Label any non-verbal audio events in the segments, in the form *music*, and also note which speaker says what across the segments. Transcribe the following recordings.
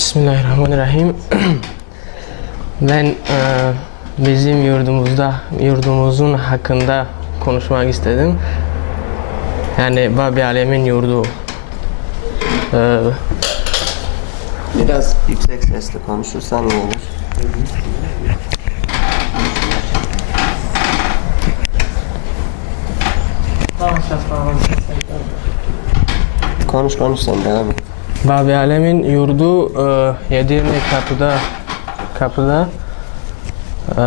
Speaker 1: Bismillahirrahmanirrahim. *clears throat* ben e, bizim yurdumuzda, yurdumuzun hakkında konuşmak istedim. Yani Babi Alem'in yurdu. E,
Speaker 2: Biraz yüksek sesle konuşursan iyi olur. Konuş konuş sen devam et.
Speaker 1: Babi Alem'in yurdu e, Yedirne kapıda kapıda e,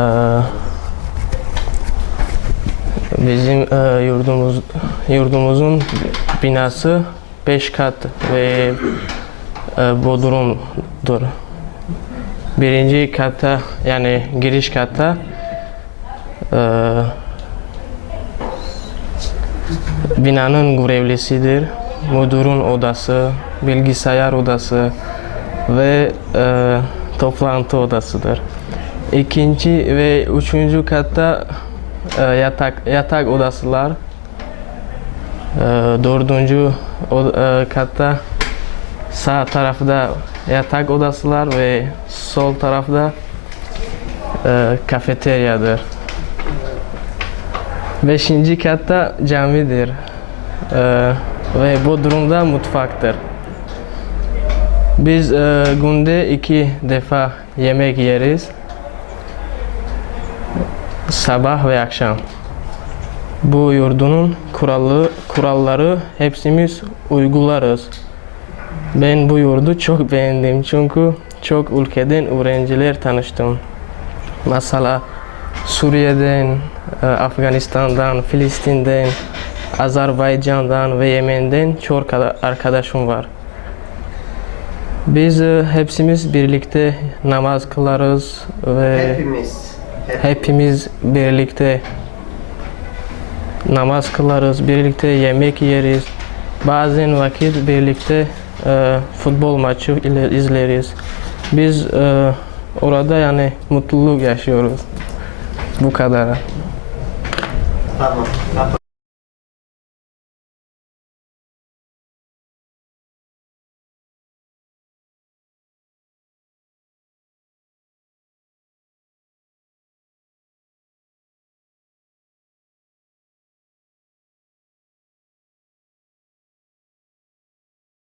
Speaker 1: bizim e, yurdumuz yurdumuzun binası 5 kat ve e, bodrumdur. Birinci katta yani giriş katta e, binanın görevlisidir. Müdürün odası, bilgisayar odası ve e, toplantı odasıdır. İkinci ve üçüncü katta e, yatak yatak odasılar. E, dördüncü o- e, katta sağ tarafta yatak odasılar ve sol tarafta e, kafeteryadır. Beşinci katta camidir. E, ve bu durumda mutfaktır. Biz e, günde iki defa yemek yeriz. Sabah ve akşam. Bu yurdunun kuralı, kuralları hepsimiz uygularız. Ben bu yurdu çok beğendim çünkü çok ülkeden öğrenciler tanıştım. Mesela Suriye'den, e, Afganistan'dan, Filistin'den, Azerbaycan'dan ve Yemen'den çok arka- arkadaşım var. Biz e, hepsimiz birlikte namaz kılarız ve
Speaker 2: Hepimiz.
Speaker 1: hepimiz birlikte namaz kılarız, birlikte yemek yeriz. Bazen vakit birlikte e, futbol maçı ile izleriz. Biz e, orada yani mutluluk yaşıyoruz. Bu kadar.
Speaker 2: Tamam.